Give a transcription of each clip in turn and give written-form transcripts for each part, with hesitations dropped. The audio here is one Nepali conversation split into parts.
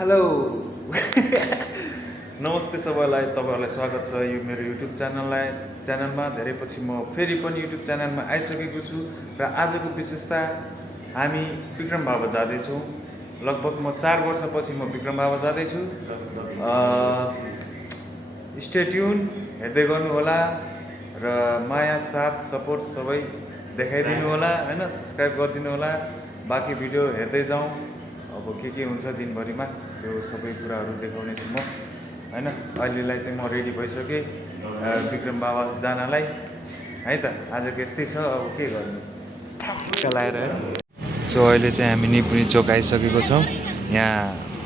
हेलो नमस्ते सबैलाई तपाईहरुलाई स्वागत छ यो मेरो युट्युब च्यानलमा धेरै पछि म फेरि पनि युट्युब च्यानलमा आइसकेको छु र आजको विशेषता हामी विक्रम बाबा जाँदै छौं लगभग म 4 वर्षपछि म विक्रम बाबा जाँदै छु स्टे ट्युन हेर्दै गर्नु होला र माया साथ सपोर्ट सबै देखाइदिनु होला हैन सब्स्क्राइब गरिदिनु होला बाँकी भिडियो हेर्दै जाउँ अब के हुन्छ दिनभरिमा त्यो सबै कुराहरू देखाउने छु म हैन अहिलेलाई चाहिँ म रेडी भइसके विक्रम बाबा जानलाई है त आजको यस्तै छ अब के गर्नु ठ्याक्क लाएर सो अहिले चाहिँ हामी निपुणी चोक आइसकेको छौं यहाँ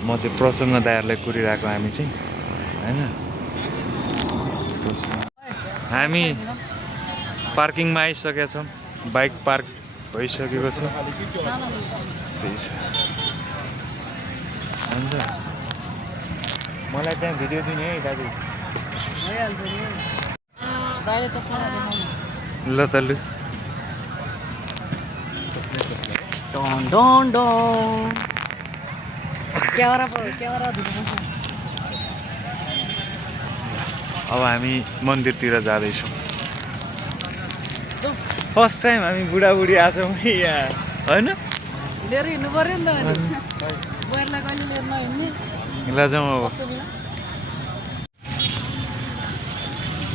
म चाहिँ प्रसन्न दायरलाई कुरिरहेको हामी चाहिँ हैन हामी पार्किङमा आइसकेका छौं बाइक पार्क भइसकेको छ यस्तै छ हुन्छ मलाई त्यहाँ भिडियो दिने है दाजु भइहाल्छ नि दाइले चस्मा देखाउनु ल त लु डन डन डन क्यामेरा दिनुपर्छ अब हामी मन्दिरतिर जाँदैछौँ फर्स्ट टाइम हामी बुढाबुढी आछौँ यहाँ होइन लिएर हिँड्नु पर्यो नि त अनि बुहारीलाई कहिले लिएर नहिँड्ने ल जाउँ अब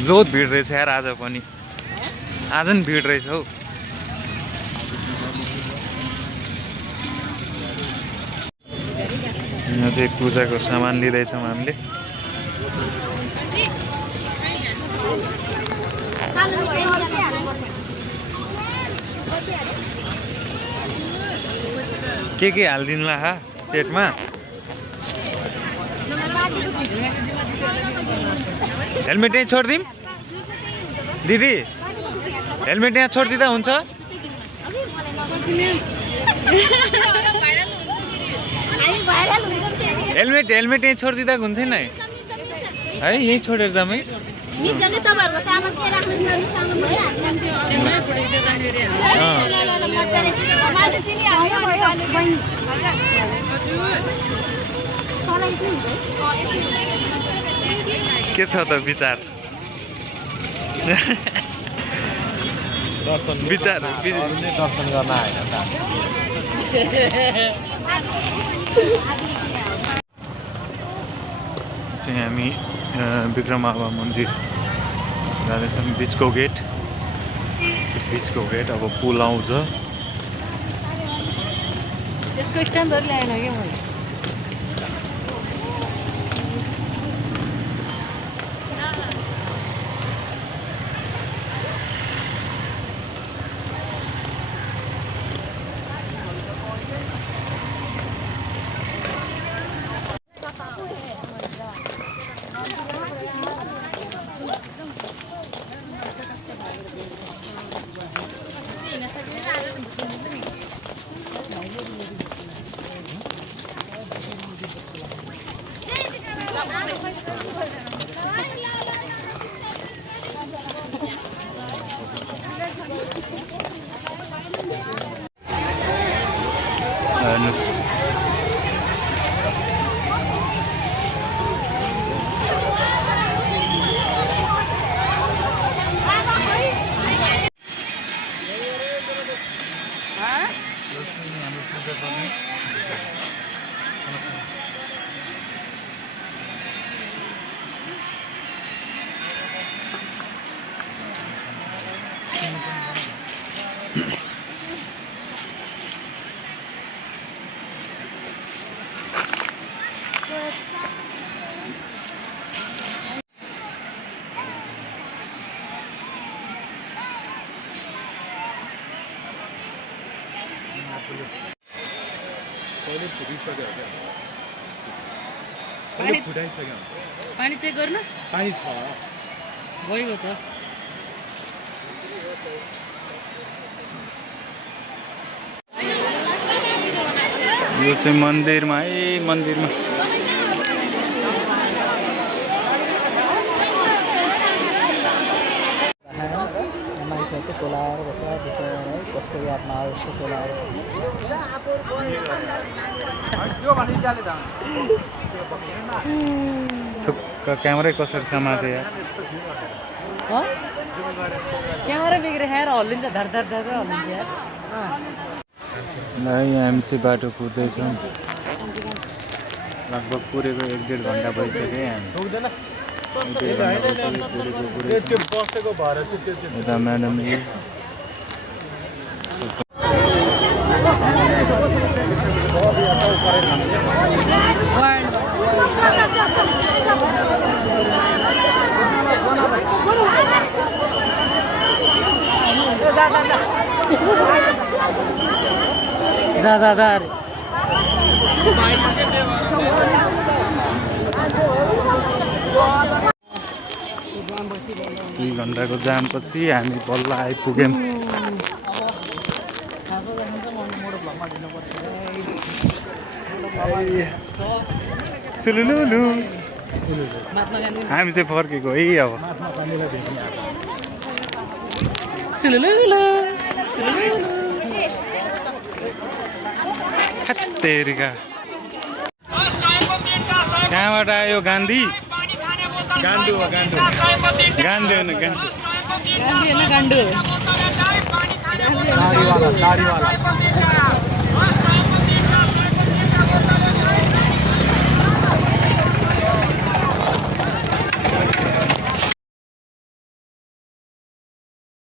बहुत भिड रहेछ यार आज पनि आज नि भिड रहेछ हौ यहाँ चाहिँ पूजाको सामान लिँदैछौँ हामीले के हालिदिनुला हा सेटमा हेलमेट यहीँ छोडिदिउँ दिदी हेलमेट यहाँ छोडिदिँदा हुन्छ हेलमेट यहीँ छोडिदिँदा हुन्छ नि है यहीँ छोडेर जाउँ है के छ त विचार विचार दर्शन गर्न आएन त चाहिँ हामी विक्रम बाबा मन्दिर जाँदैछौँ बिचको गेट अब पुल आउँछ त्यसको स्ट्यान्डहरू ल्याएन क्या मैले पानी चेक गर्नुहोस् पानी छ गइगयो त यो चाहिँ मन्दिरमा है मन्दिरमा मान्छे चाहिँ टोलाएर बस्छ बिचरा है कसको यादमा आयो यस्तो टोलाएर बस्छ क्यामेरै कसरी समाते यार क्यामेरा बिग्रे यार हल्लिन्छ धर धर धर हल्लिन्छ यार ल यहाँ एमसी बाटो कुद्दैछौँ लगभग पुरेको 1-1.5 घन्टा भइसक्यो यता म्याडमले जा जा जा अरे 2 घन्टाको जामपछि हामी बल्ल आइपुग्यौँ सुलुलुलु हामी चाहिँ फर्केको है अब सुलुलुलु हत्तेरिका कहाँबाट आयो गान्धी गान्डु हो गान्डु गान्धी होइन गान्डु गान्धी होइन गान्डु दाढीवाला